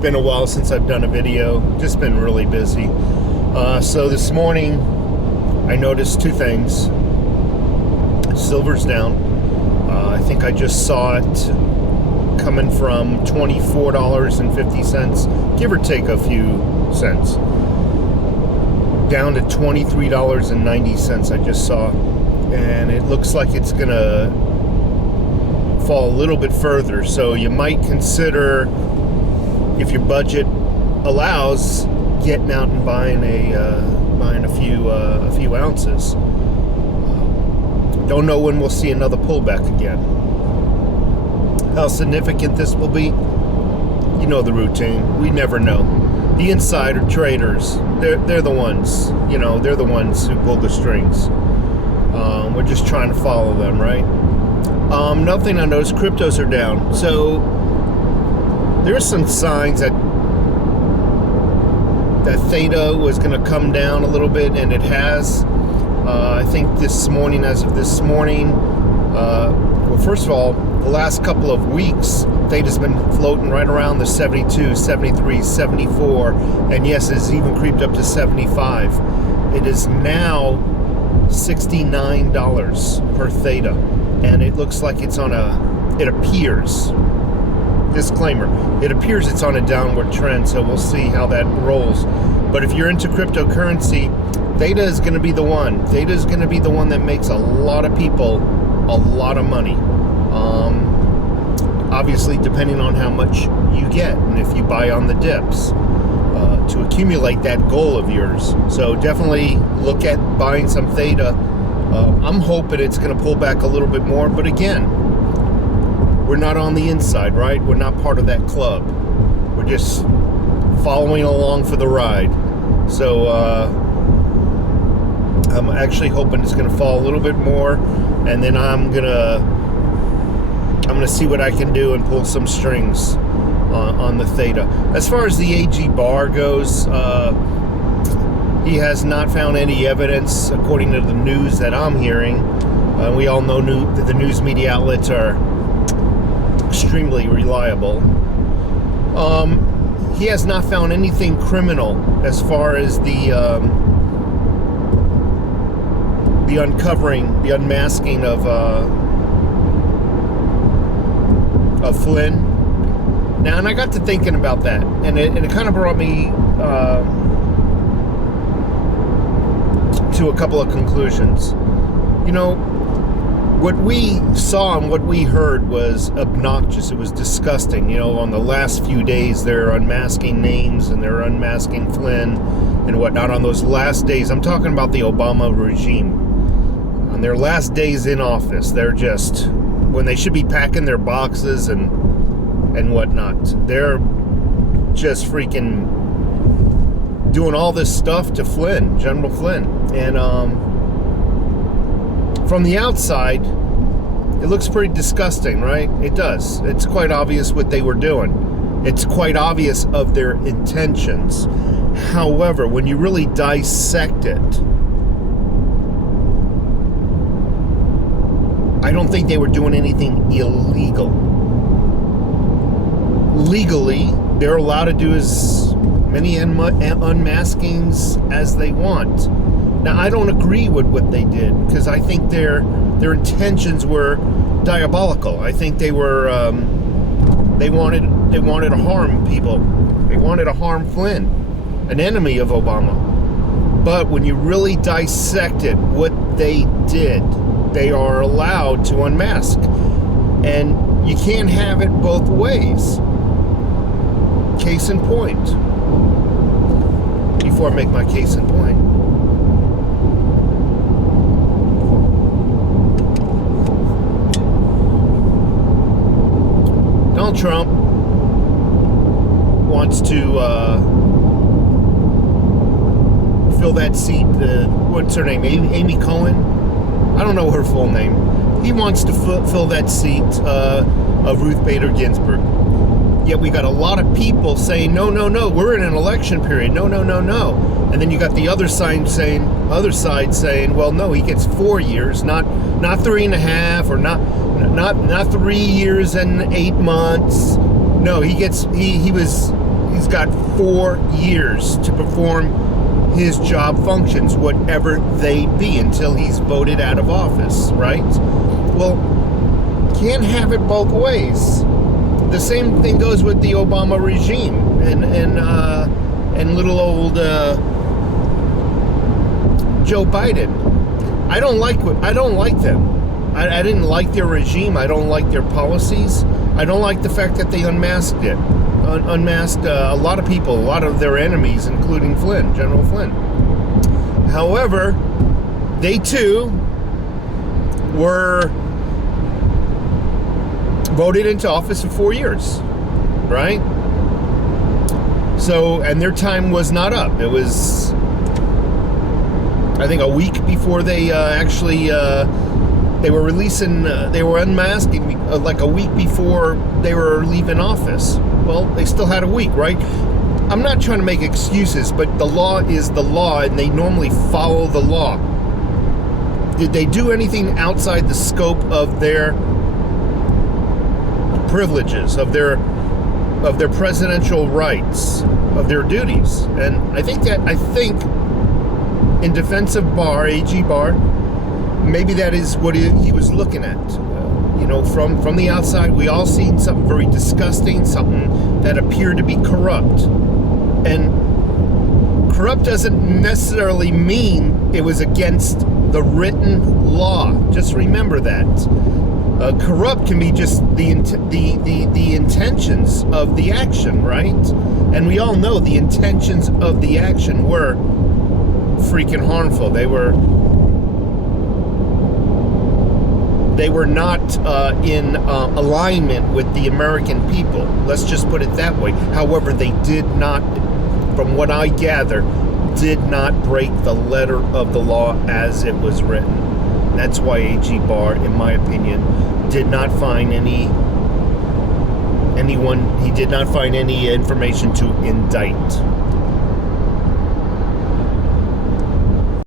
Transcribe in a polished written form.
been a while since I've done a video. Just been really busy. So this morning I noticed two things. Silver's down. I think I just saw it coming from $24.50, give or take a few cents, down to $23.90 I just saw. And it looks like it's gonna fall a little bit further. So you might consider, if your budget allows, getting out and buying a few ounces. Don't know when we'll see another pullback again. How significant this will be, you know the routine. We never know. The insider traders, they're the ones, they're the ones who pull the strings. We're just trying to follow them, right? Another thing I noticed, cryptos are down. So there's some signs that theta was going to come down a little bit, and it has. I think this morning, as of this morning, well, first of all, the last couple of weeks, theta's been floating right around the 72, 73, 74, and yes, it's even creeped up to 75. It is now $69 per theta, and it looks like it's on it appears, disclaimer, it appears it's on a downward trend, so we'll see how that rolls. But if you're into cryptocurrency, theta is going to be the one. Theta is going to be the one that makes a lot of people a lot of money. Obviously, depending on how much you get and if you buy on the dips to accumulate that goal of yours. So definitely look at buying some theta. I'm hoping it's going to pull back a little bit more, but again, we're not on the inside, right? We're not part of that club. We're just following along for the ride. So I'm actually hoping it's going to fall a little bit more, and then I'm gonna see what I can do and pull some strings on the theta. As far as the AG Barr goes, he has not found any evidence, according to the news that I'm hearing. We all know that the news media outlets are extremely reliable. He has not found anything criminal as far as the uncovering, the unmasking of Flynn. Now, and I got to thinking about that, and it kind of brought me to a couple of conclusions. What we saw and what we heard was obnoxious. It was disgusting. On the last few days, they're unmasking names and they're unmasking Flynn and whatnot. On those last days, I'm talking about the Obama regime. On their last days in office, they're just, when they should be packing their boxes and whatnot, they're just freaking doing all this stuff to Flynn, General Flynn. And from the outside, it looks pretty disgusting, right? It does. It's quite obvious what they were doing. It's quite obvious of their intentions. However, when you really dissect it, I don't think they were doing anything illegal. Legally, they're allowed to do as many unmaskings as they want. Now, I don't agree with what they did, because I think their intentions were diabolical. I think they were they wanted to harm people. They wanted to harm Flynn, an enemy of Obama. But when you really dissected what they did, they are allowed to unmask, and you can't have it both ways. Case in point. Before I make my case in point, Donald Trump wants to fill that seat. What's her name? Amy Cohen? I don't know her full name. He wants to fill that seat of Ruth Bader Ginsburg. Yet we got a lot of people saying, no, we're in an election period. No. And then you got the other side saying, well, no, he gets 4 years, not 3.5, or not 3 years and 8 months. No, he was He's got 4 years to perform his job functions, whatever they be, until he's voted out of office, right? Well, can't have it both ways. The same thing goes with the Obama regime and little old Joe Biden. I don't like them. I didn't like their regime. I don't like their policies. I don't like the fact that they unmasked it. Unmasked a lot of people, a lot of their enemies, including Flynn, General Flynn. However, they too were voted into office for 4 years, right? So, and their time was not up. It was, I think, a week before they they were releasing, they were unmasking like a week before they were leaving office. Well, they still had a week, right? I'm not trying to make excuses, but the law is the law, and they normally follow the law. Did they do anything outside the scope of their privileges, of their presidential rights, of their duties? And I think in defense of Barr, AG Barr, maybe that is what he was looking at. From the outside, we all seen something very disgusting, something that appeared to be corrupt. And corrupt doesn't necessarily mean it was against the written law. Just remember that. Corrupt can be just the intentions of the action, right? And we all know the intentions of the action were freaking harmful. They were not in alignment with the American people. Let's just put it that way. However, they did not, from what I gather, did not break the letter of the law as it was written. That's why AG Barr, in my opinion, did not find any information to indict.